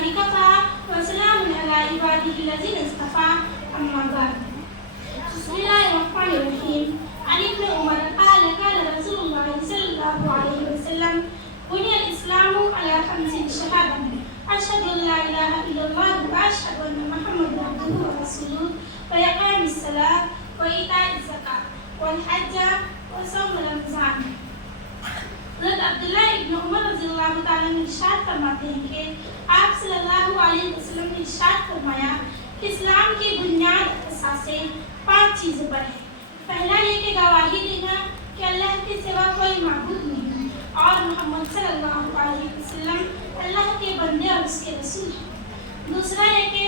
बिल्लाहि कफ़ा व सलामुन अला इबादिहिल्लज़ीना इस्तफ़ा अम्मा बाद। बिस्मिल्लाहिर्रहमानिर्रहीम। अन इब्न उमर क़ाल क़ाल रसूलुल्लाह सल्लल्लाहु अलैहि वसल्लम बुनियल इस्लामु अला खम्सिन शहादतिन अशहदु अल्ला इलाहा इल्लल्लाह व अशहदु अन्ना मुहम्मदन अब्दुहु व रसूलुहु व इक़ामिस सलात व ईताइज़ ज़कात वल हज्ज व सौम रमज़ान। हज़रत अब्दुल्लाह इब्न उमर रज़ियल्लाहु तआला अन्हु इरशाद फरमाते हैं कि आप सल्लल्लाहु अलैहि वसल्लम ने इरशाद फरमाया कि इस्लाम की बुनियाद असासें 5 चीज़ों पर है। पहला ये कि गवाही देना कि अल्लाह के सिवा कोई माबूद नहीं और मोहम्मद सल्लल्लाहु अलैहि वसल्लम अल्लाह के बंदे और उसके रसूल हैं। दूसरा ये कि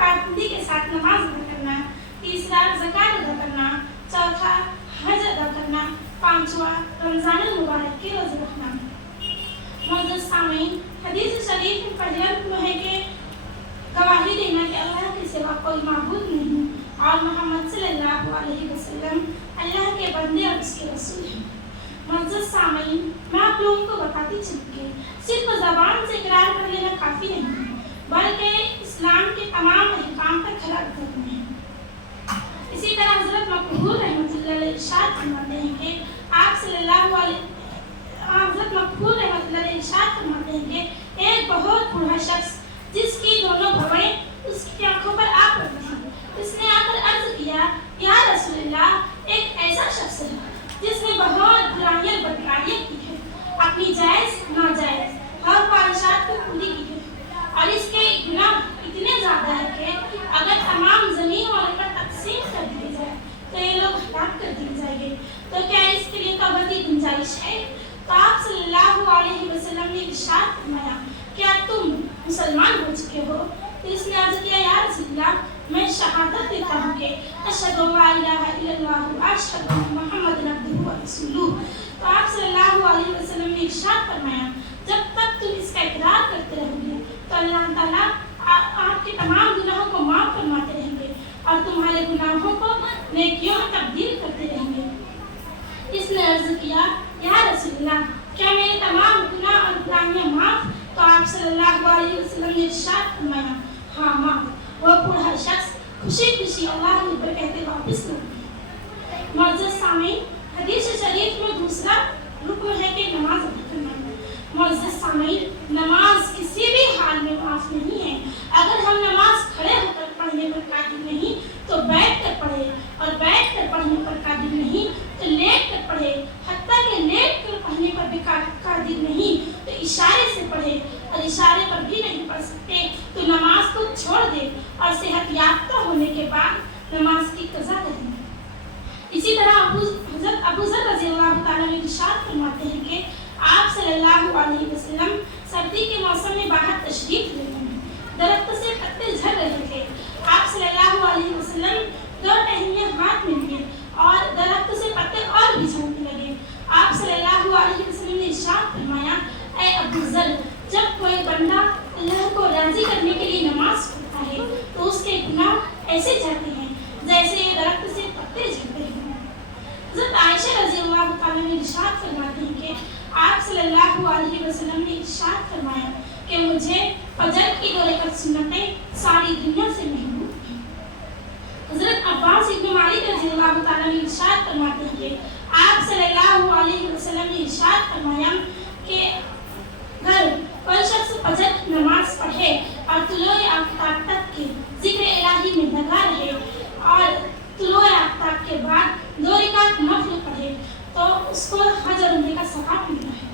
पाबंदी के साथ नमाज अदा करना। तीसरा ज़कात अदा करना। चौथा हज अदा करना। पांचवा रमज़ान मुबारक के रोज़े रखना। मुअज़्ज़ज़ सामीन, हदीस शरीफ में फजीलत है कि गवाही देना कि अल्लाह के सिवा कोई माबूद नहीं और मोहम्मद सल्लल्लाहु अलैहि वसल्लम अल्लाह के बंदे और उसके रसूल हैं। मुअज़्ज़ज़ सामीन, मैं आप लोगों को बताती चलूँ कि सिर्फ ज़बान से इकरार कर लेना काफ़ी नहीं है, बल्कि इस्लाम के तमाम अहकाम पर खरा उतरना है। इसी तरह हज़रत मक़बूल रहमतुल्लाह अलैह इरशाद फरमाते हैं कि हज़रत मक़बूल रहमतुल्लाह अलैह इरशाद फरमाते हैं कि एक बहुत बूढ़ा शख्स जिसकी दोनों भवें उसकी आंखों पर आ पड़ी थी, उसने आकर अर्ज किया, या रसूलल्लाह, एक ऐसा शख्स है जिसने बहुत बुराइयां बदकारियां की है, अपनी जायज़ नाजायज़ हर ख्वाहिशात को पूरी की है और इसके गुनाह इतने ज़्यादा है कि अगर तमाम ज़मीन वालों पर तकसीम कर दिए जाए तो ये लोग हलाक कर दिए जाएंगे। तो क्या इसके लिए तौबा की गुंजाइश है? तो आप सल्लल्लाहु अलैहि वसल्लम ने इरशाद फरमाया, क्या तुम मुसलमान हो चुके हो? तो इसने अर्ज किया, या रसूलल्लाह, मैं शहादत देता हूँ कि अशहदु अल्ला इलाहा इल्लल्लाह व अशहदु अन्ना मुहम्मदन अब्दुहु व रसूलुहु। तो आप सल्लल्लाहु अलैहि वसल्लम ने इरशाद फरमाया, जब तक तुम इसका इकरार करते रहोगे तो अल्लाह ताला आपके तमाम गुनाहों को माफ़ फरमाते रहेंगे और तुम्हारे गुनाहों को नेकियों में तब्दील करते रहेंगे। इसने अर्ज किया, या रसूलल्लाह, क्या मेरे तमाम गुनाह और बुराइयां माफ़? तो आप सल्लल्लाहु अलैहि वसल्लम ने इरशाद फरमाया, हाँ माफ़। वह बूढ़ा शख्स खुशी खुशी अल्लाह अकबर कहते वापस लौट गया। मुअज़्ज़ज़ सामीन, हदीस शरीफ में दूसरा रुकन है कि नमाज अदा करना। मुअज़्ज़ज़ सामीन, नमाज किसी भी हाल में माफ़ नहीं है। अगर हम नमाज खड़े होकर पढ़ने पर कादिर नहीं तो बैठ कर पढ़े और बैठ कर पढ़ने पर कादिर नहीं तो लेट कर पढ़े, हत्ता कि लेट कर पढ़ने पर भी कादिर नहीं तो इशारे से पढ़े और इशारे पर भी नहीं पढ़ सकते तो नमाज को छोड़ दे और सेहत याफ्ता होने के बाद नमाज की कज़ा करें। इसी तरह हज़रत अबू ज़र रज़ियल्लाहु तआला अन्हु इरशाद फरमाते हैं कि आप सल्लल्लाहु अलैहि वसल्लम सर्दी के मौसम में बाहर तशरीफ ले गए। दरख्त से पत्ते झड़ रहे थे। आप सल्लल्लाहु अलैहि वसल्लम 2 टहनियाँ हाथ में लिए और दरख्त से पत्ते और भी झड़ने लगे। आप सल्लल्लाहु अलैहि वसल्लम ने इरशाद फरमाया, ऐ अबू ज़र, जब कोई बंदा अल्लाह को राज़ी करने के लिए नमाज पढ़ता है तो उसके गुनाह ऐसे झड़ते हैं जैसे ये दरख्त से पत्ते झड़ते हैं। हज़रत आयशा रज़ियल्लाहु तआला ने इरशाद फरमाते हैं कि आप सल्लल्लाहु अलैहि वसल्लम ने इरशाद फरमाया कि मुझे फजर की 2 रकात सुन्नतें सारी दुनिया से महबूब हैं। हज़रत अब्बास इब्न मालिक रज़ियल्लाहु तआला ने इरशाद फरमाते हैं कि आप सल्लल्लाहु अलैहि वसल्लम ने इरशाद फरमाया कि अगर कोई शख्स फजर की नमाज पढ़े और तुलूए आफ्ताब तक के जिक्र इलाही में लगा रहे और तुलूए आफ्ताब के बाद 2 रकात नफ़िल पढ़े तो उसको हज और उम्रे का सवाब मिलता है।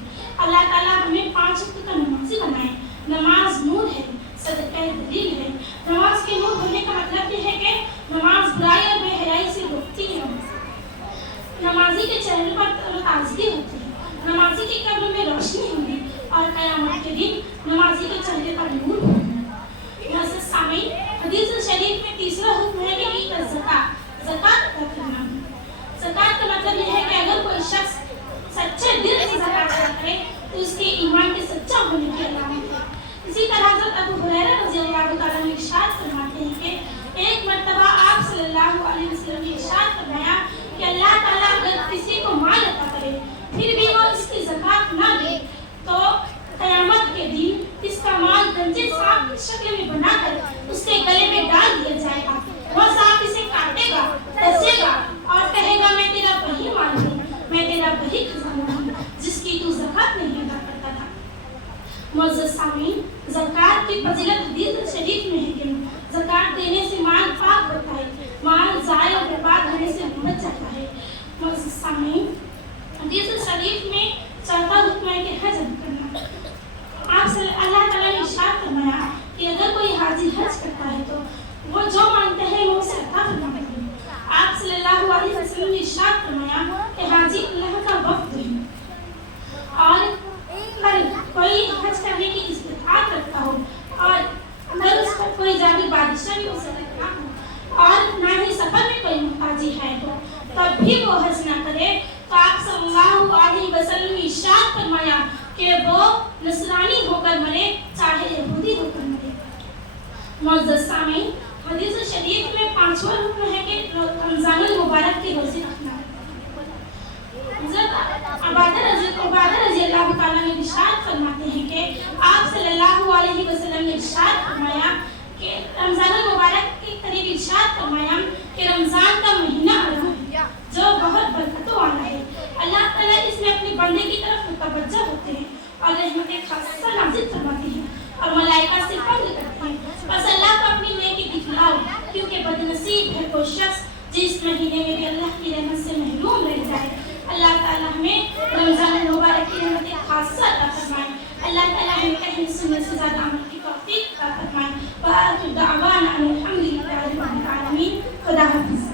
अल्लाह ताला हमें 5 वक्त का नमाज़ी बनाए। नमाज नूर है, सदक़ा दलील है। नमाज के नूर होने का मतलब ये है कि नमाज बुराई और बेहयाई से रोकती है। नमाजी के चेहरे पर तरोताज़गी होती है। नमाजी की कब्र में रोशनी होगी और क़यामत के दिन नमाजी के चेहरे पर नूर होगा। मुअज़्ज़ज़ सामीन, हदीस शरीफ में तीसरा हुक्म है कि ईता ज़कात अदा करना। ज़कात का मतलब यह है कि अगर कोई शख्स सच्चे दिल से ज़कात अदा करे तो उसके ईमान के सच्चा होने की अलामत है। इसी तरह हज़रत अबू हुरैरा रज़ियल्लाहु तआला अन्हु इरशाद फरमाते हैं कि एक मर्तबा आप सल्लल्लाहु अलैहि वसल्लम ने इरशाद फरमाया कि अल्लाह ताला अगर किसी को माल अता करे फिर भी वो इसकी ज़कात ना दे तो क़यामत के दिन जंजीर सांप की शक्ल में बनाकर उसके गले में डाल दिया जाएगा। वह सांप इसे काटेगा, डसेगा और कहेगा मैं तेरा वही माल हूँ, मैं तेरा वही खजाना हूँ जिसकी तू ज़कात नहीं अदा करता था। मुअज़्ज़ज़ सामीन, ज़कात की फजीलत हदीस शरीफ में है कि ज़कात देने से माल पाक होता है, माल ज़ाया और बर्बाद होने से बच जाता है। मुअज़्ज़ज़ सामीन, हदीस शरीफ में चौथा हुक्म है कि हज करना। आप अल्लाह ताला ने इरशाद फरमाया कि अगर कोई हाजी हज करता है तो वो जो मांगते हैं वो उसे अता फरमाते हैं। आप सल्लल्लाहु अलैहि वसल्लम ने इरशाद फरमाया कि हाजी अल्लाह का वफ्द है और हर कोई हज करने की इस्तिताअत रखता हो और अगर उस पर कोई जाबिर बादशाह भी उसे रखता हो और ना ही सफर में कोई मुहताजी है तो तब भी वो हज ना करे, तो आप सल्लल्लाहु अलैहि वसल्लम ने इरशाद फरमाया कि वो नसरानी होकर मरे चाहे यहूदी होकर मरे। मुअज़्ज़ज़ सामीन, हदीस शरीफ में पांचवा हुक्म है कि रमज़ानुल मुबारक के रोजे रखना। हज़रत उबादा रज़ियल्लाहु ताला ने इरशाद फरमाते हैं कि आप सल्लल्लाहु अलैहि वसल्लम ने इरशाद फरमाया कि रमज़ानुल मुबारक के करीब इरशाद फरमाया कि रमज़ान का महीना आ रहा है जो बहुत बरकतों वाला है। अल्लाह ताला इसमें अपने बंदे की तरफ मुतवज्जह होते हैं और रहमतें खासा नाज़िल फरमाते हैं और मलाइका से फज़ल करते हैं। बस अल्लाह को अपनी नेकी दिखलाओ, क्योंकि बदनसीब है वो शख्स जिस महीने में भी अल्लाह की रहमत से महरूम रह जाए। अल्लाह ताला हमें रमज़ान मुबारक की रहमतें खासा अता फरमाए। अल्लाह ताला हमें कहने सुनने से ज़्यादा अमल की तौफीक अता फरमाए। व आखिर दावाना अनिल हम्दुलिल्लाहि रब्बिल आलमीन। खुदा हाफ़िज़।